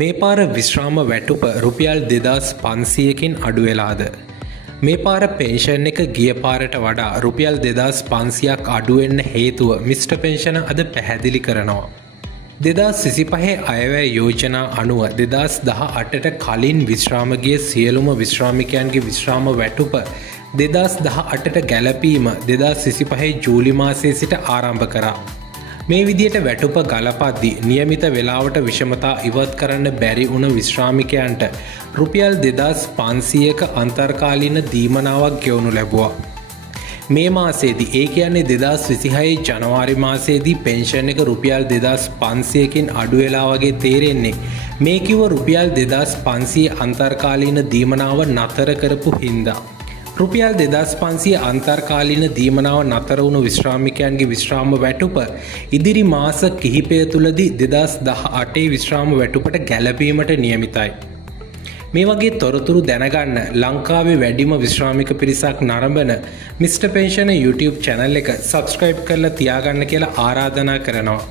මේ පාර විශ්‍රාම වැටුප රුපියල් 2500කින් අඩු වෙලාද? මේ පාර පෙන්ෂන් එක ගිය පාරට වඩා රුපියල් 2500ක් අඩු වෙන්න හේතුව මිස්ටර් පෙන්ෂන් අද පැහැදිලි කරනවා. 2025 අයවැය යෝජනා අනුව 2018ට කලින් විශ්‍රාම ගිය සියලුම විශ්‍රාමිකයන්ගේ විශ්‍රාම වැටුප 2018ට ගැලපීම 2025 ජූලි මාසයේ සිට ආරම්භ කරා. මේ විදියට වැටුප ගලපද්දී නියමිත වේලාවට විෂමතා ඉවත් කරන්න බැරි වුණ විශ්‍රාමිකයන්ට රුපියල් 2500ක අන්තර්කාලීන දීමනාවක් ගෙවනු ලැබුවා. මේ මාසයේදී ඒ කියන්නේ 2026 ජනවාරි මාසයේදී පෙන්ෂන් එක රුපියල් 2500කින් අඩු වෙලා වගේ තේරෙන්නේ මේ කිව්ව රුපියල් 2500 අන්තර්කාලීන දීමනාව නතර කරපු හින්දා. රුපියල් 2500 අන්තර්කාලීන දීමනාව නතර වුණු විශ්‍රාමිකයන්ගේ විශ්‍රාම වැටුප ඉදිරි මාස කිහිපය තුළදී 2018 විශ්‍රාම වැටුපට ගැලපීමට නියමිතයි. මේ වගේ තොරතුරු දැනගන්න ලංකාවේ වැඩිම විශ්‍රාමික පිරිසක් නරඹන මිස්ටර් පෙන්ෂන් YouTube channel එක subscribe කරලා තියාගන්න කියලා ආරාධනා කරනවා.